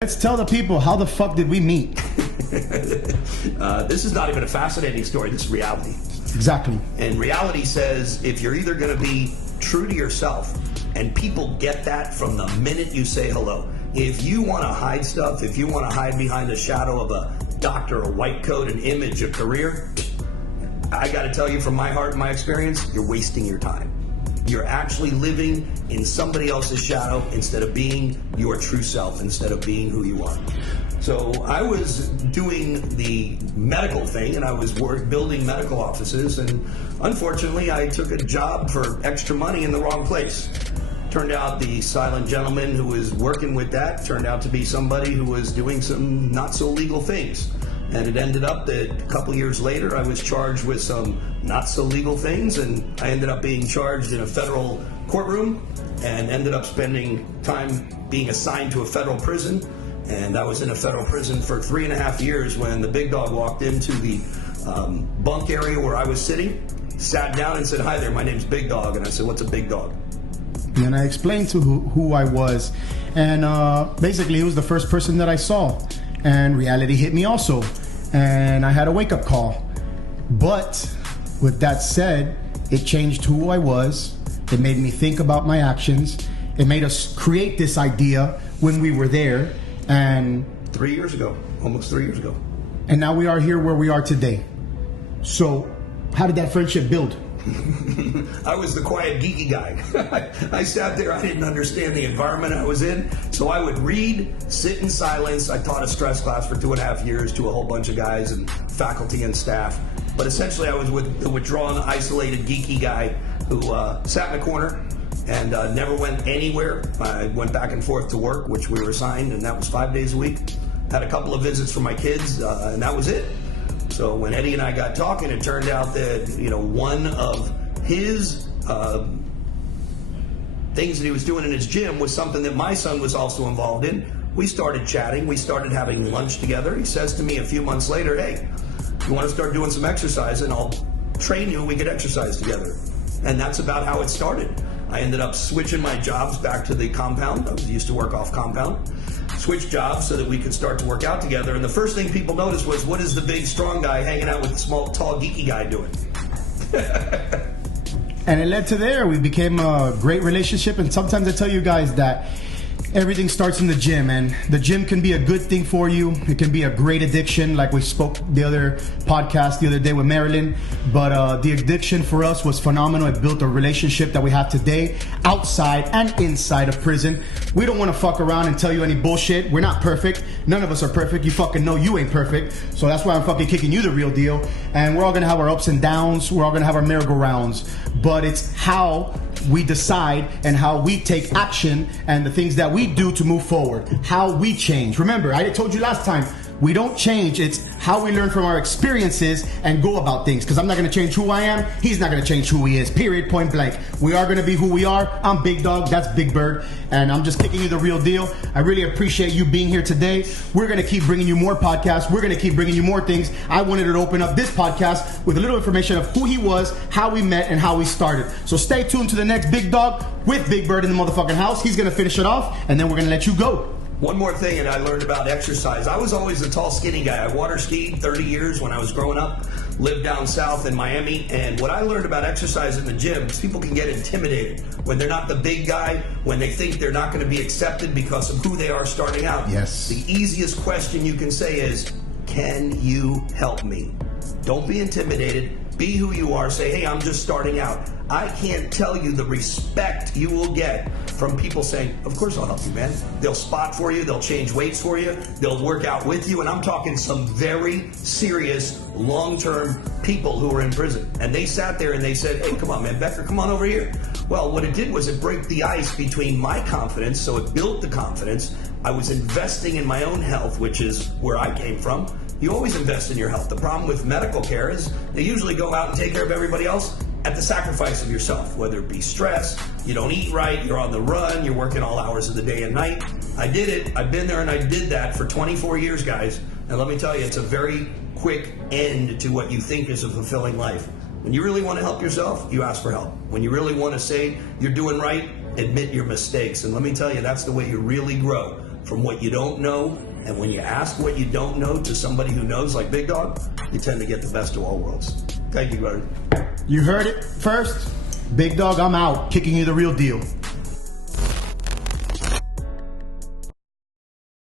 Let's tell the people, how the fuck did we meet? This is not even a fascinating story, this is reality. Exactly. And reality says if you're either going to be true to yourself, and people get that from the minute you say hello. If you want to hide stuff, if you want to hide behind the shadow of a doctor, a white coat, an image, a career, I got to tell you from my heart and my experience, you're wasting your time. You're actually living in somebody else's shadow instead of being your true self, instead of being who you are. So I was doing the medical thing, and I was building medical offices, and unfortunately I took a job for extra money in the wrong place. Turned out the silent gentleman who was working with that turned out to be somebody who was doing some not so legal things. And it ended up that a couple years later, I was charged with some not so legal things, and I ended up being charged in a federal courtroom and ended up spending time being assigned to a federal prison. And I was in a federal prison for 3.5 years when the big dog walked into the bunk area where I was sitting, sat down and said, "Hi there, my name's Big Dog." And I said, "What's a big dog?" And I explained to who I was, and basically he was the first person that I saw, and reality hit me also, and I had a wake-up call. But with that said, it changed who I was. It made me think about my actions. It made us create this idea when we were there, and 3 years ago, almost 3 years ago. And now we are here where we are today. So how did that friendship build? I was the quiet, geeky guy. I sat there, I didn't understand the environment I was in, so I would read, sit in silence. I taught a stress class for 2.5 years to a whole bunch of guys and faculty and staff. But essentially I was with the withdrawn, isolated, geeky guy who sat in a corner and never went anywhere. I went back and forth to work, which we were assigned, and that was 5 days a week. Had a couple of visits from my kids, and that was it. So when Eddie and I got talking, it turned out that, one of his things that he was doing in his gym was something that my son was also involved in. We started chatting. We started having lunch together. He says to me a few months later, "Hey, you want to start doing some exercise, and I'll train you and we could exercise together." And that's about how it started. I ended up switching my jobs back to the compound. I used to work off compound. Switched jobs so that we could start to work out together. And the first thing people noticed was, what is the big, strong guy hanging out with the small, tall, geeky guy doing? And it led to there. We became a great relationship. And sometimes I tell you guys that everything starts in the gym, and the gym can be a good thing for you. It can be a great addiction, like we spoke the other podcast the other day with Marilyn. But the addiction for us was phenomenal. It built a relationship that we have today outside and inside of prison. We don't want to fuck around and tell you any bullshit. We're not perfect. None of us are perfect. You fucking know you ain't perfect. So that's why I'm fucking kicking you the real deal. And we're all going to have our ups and downs. We're all going to have our merry-go-rounds. But it's how we decide and how we take action and the things that we do to move forward, how we change. Remember, I told you last time, we don't change. It's how we learn from our experiences and go about things. Because I'm not going to change who I am. He's not going to change who he is. Period. Point blank. We are going to be who we are. I'm Big Dog. That's Big Bird. And I'm just kicking you the real deal. I really appreciate you being here today. We're going to keep bringing you more podcasts. We're going to keep bringing you more things. I wanted to open up this podcast with a little information of who he was, how we met, and how we started. So stay tuned to the next Big Dog with Big Bird in the motherfucking house. He's going to finish it off, and then we're going to let you go. One more thing that I learned about exercise. I was always the tall, skinny guy. I water skied 30 years when I was growing up, lived down south in Miami, and what I learned about exercise in the gym is people can get intimidated when they're not the big guy, when they think they're not going to be accepted because of who they are starting out. Yes. The easiest question you can say is, "Can you help me?" Don't be intimidated. Be who you are. Say, "Hey, I'm just starting out." I can't tell you the respect you will get from people saying, "Of course I'll help you, man." They'll spot for you. They'll change weights for you. They'll work out with you. And I'm talking some very serious, long-term people who are in prison. And they sat there and they said, "Hey, come on, man, Becker, come on over here." Well, what it did was it broke the ice between my confidence, so it built the confidence. I was investing in my own health, which is where I came from. You always invest in your health. The problem with medical care is they usually go out and take care of everybody else at the sacrifice of yourself, whether it be stress, you don't eat right, you're on the run, you're working all hours of the day and night. I did it. I've been there and I did that for 24 years, guys. And let me tell you, it's a very quick end to what you think is a fulfilling life. When you really want to help yourself, you ask for help. When you really want to say you're doing right, admit your mistakes. And let me tell you, that's the way you really grow. from what you don't know. And when you ask what you don't know to somebody who knows, like Big Dog, you tend to get the best of all worlds. Thank you, brother. You heard it first. Big Dog, I'm out. Kicking you the real deal.